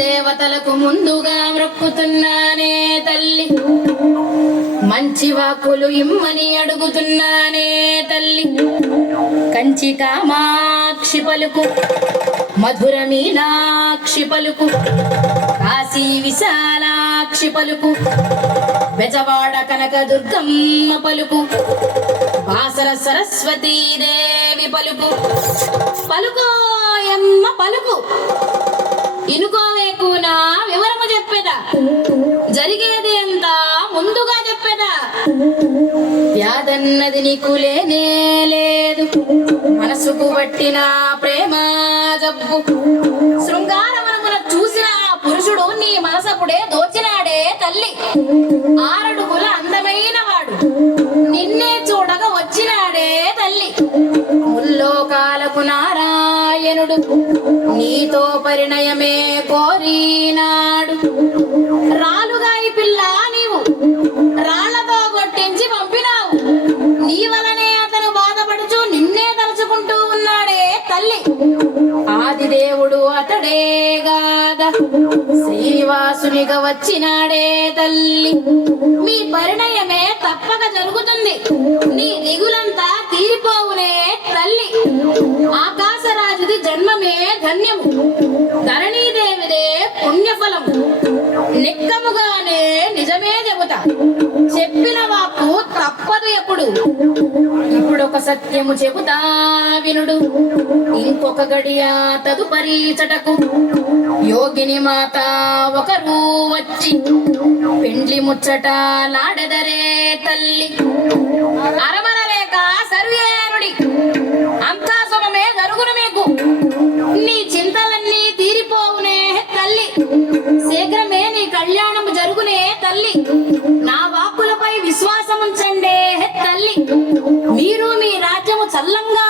దేవతలకు ముందుగా మొక్కుతున్నానే తల్లి, మంచి వాక్కులు ఇమ్మని అడుగుతున్నానే తల్లి. కంచి కామాక్షి పలుకు, మధుర మీనాక్షి పలుకు, కాశీ విశాలాక్షి పలుకు, బెజవాడ కనక దుర్గమ్మ పలుకు, బాసర సరస్వతీ దేవి పలుకు. పలుకోయమ్మ పలుకు, ఇనుకోవేకునా వివరము చెప్పేదా, జరిగేది ఎంత ముందుగా చెప్పేదా. వ్యాధన్నది నీకు లేనే లేదు, మనసుకు పట్టిన ప్రేమ జబ్బు. శృంగారమున చూసిన పురుషుడు నీ మనసపుడే దోచినాడే తల్లి. ఆరడుగుల అందమైన వాడు నిన్నే చూడగా వచ్చినాడే తల్లి. ముల్లోకాలకు నారాయణుడు నీతో పరిణయమే కోరినాడు. రాలుగాయి పిల్ల నీవు రాళ్లతో కొట్టించి పంపినావు, నీ వలనే అతను బాధపడుచు నిన్నే తలుచుకుంటూ ఉన్నాడే తల్లి. ఆదిదేవుడు అతడే గాదా, శ్రీనివాసునిగా వచ్చినాడే తల్లి. మీ పరిణయమే తప్పక జరుగుతుంది, నీ దిగులంతా తీరిపోవునే తల్లి. ఆకాశరాజుది జన్మమే ధన్యము, ధరణీదేవిదే పుణ్యఫలము. నిక్కముగానే నిజమే చెబుతా, చెప్పిన వాక్కు తప్పదు ఎప్పుడు. ఇప్పుడొక సత్యము చెబుతా వినుడు, ఇంకొక గడియ తదుపరి చటకు. యోగిని మాత ఒకరు వచ్చి పెండ్లి ముచ్చట లాడెదరే తల్లి. అరమరలేక సర్వేరుడి అంతా శుభమే జరుగును మీకు, నీ చింతలన్నీ తీరిపోవునే తల్లి. శీఘ్రమే నీ కళ్యాణము జరుగునే తల్లి. నా వాక్కులపై విశ్వాసముంచండే తల్లి, మీరు మీ రాజ్యము చల్లంగా